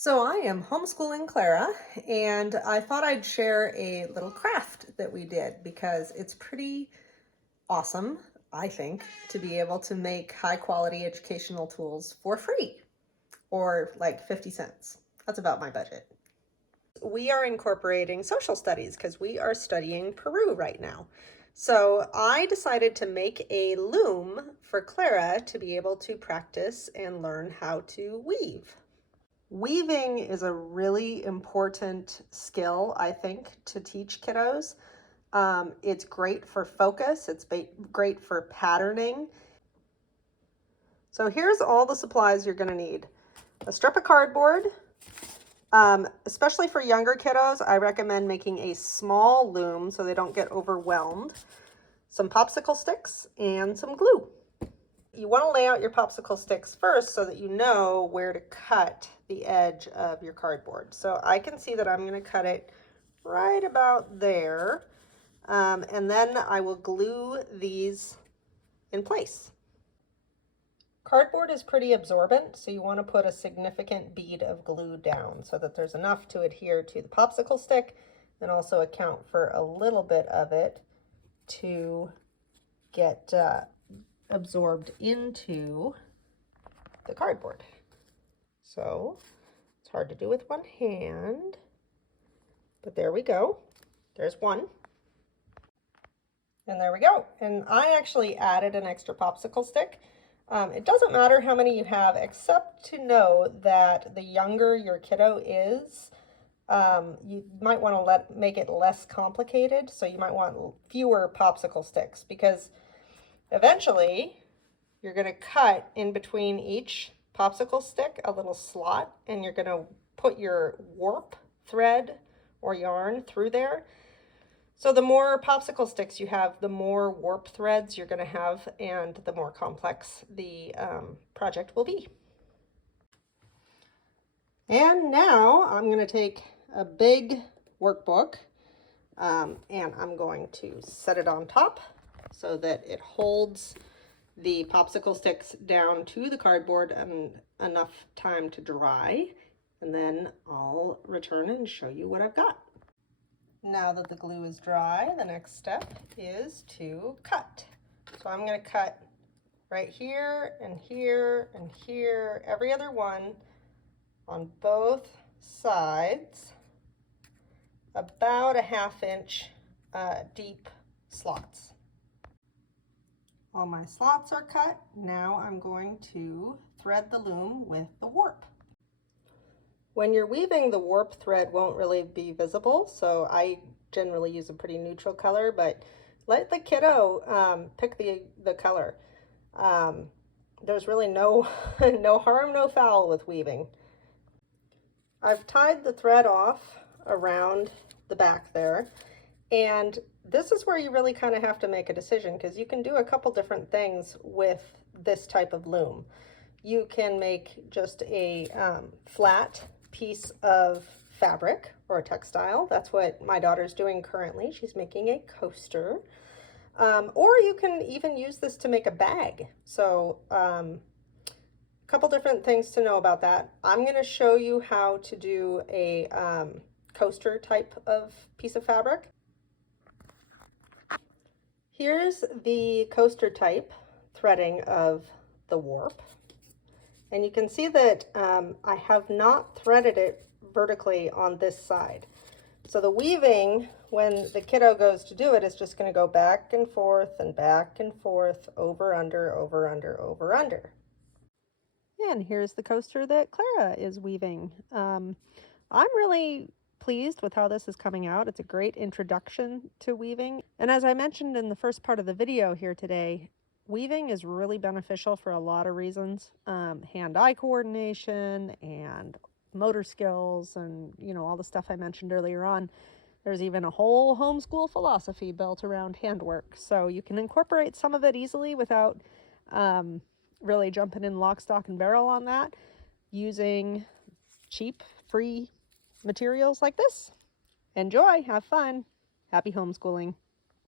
So I am homeschooling Clara, and I thought I'd share a little craft that we did because it's pretty awesome, I think, to be able to make high quality educational tools for free or like 50 cents. That's about my budget. We are incorporating social studies because we are studying Peru right now. So I decided to make a loom for Clara to be able to practice and learn how to weave. Weaving is a really important skill, I think, to teach kiddos. It's great for focus. It's great for patterning. So here's all the supplies you're going to need. A strip of cardboard. Especially for younger kiddos, I recommend making a small loom so they don't get overwhelmed. Some popsicle sticks and some glue. You want to lay out your popsicle sticks first so that you know where to cut the edge of your cardboard. So I can see that I'm going to cut it right about there. And then I will glue these in place. Cardboard is pretty absorbent, so you want to put a significant bead of glue down so that there's enough to adhere to the popsicle stick and also account for a little bit of it to get absorbed into the cardboard. So it's hard to do with one hand, but there we go. There's one. And there we go. And I actually added an extra popsicle stick. It doesn't matter how many you have, except to know that the younger your kiddo is, you might want to make it less complicated. So you might want fewer popsicle sticks because eventually you're going to cut in between each popsicle stick a little slot, and you're going to put your warp thread or yarn through there. So the more popsicle sticks you have, the more warp threads you're going to have, and the more complex the project will be. And now I'm going to take a big workbook and I'm going to set it on top so that it holds the popsicle sticks down to the cardboard and enough time to dry. And then I'll return and show you what I've got. Now that the glue is dry, the next step is to cut. So I'm going to cut right here and here and here, every other one on both sides, about a 1/2 inch deep slots. All my slots are cut. Now I'm going to thread the loom with the warp. When you're weaving, the warp thread won't really be visible, so I generally use a pretty neutral color, but let the kiddo pick the color. There's really no, no harm, no foul with weaving. I've tied the thread off around the back there, and this is where you really kind of have to make a decision because you can do a couple different things with this type of loom. You can make just a flat piece of fabric or a textile. That's what my daughter's doing currently. She's making a coaster. Or you can even use this to make a bag. So a couple different things to know about that. I'm going to show you how to do a coaster type of piece of fabric. Here's the coaster type threading of the warp. And you can see that I have not threaded it vertically on this side. So the weaving, when the kiddo goes to do it, is just going to go back and forth, over, under, over, under, over, under. And here's the coaster that Clara is weaving. I'm really pleased with how this is coming out. It's a great introduction to weaving. And as I mentioned in the first part of the video here today, weaving is really beneficial for a lot of reasons. Hand-eye coordination and motor skills and, you know, all the stuff I mentioned earlier on. There's even a whole homeschool philosophy built around handwork. So you can incorporate some of it easily without really jumping in lock, stock, and barrel on that using cheap, free materials like this. Enjoy, have fun, happy homeschooling.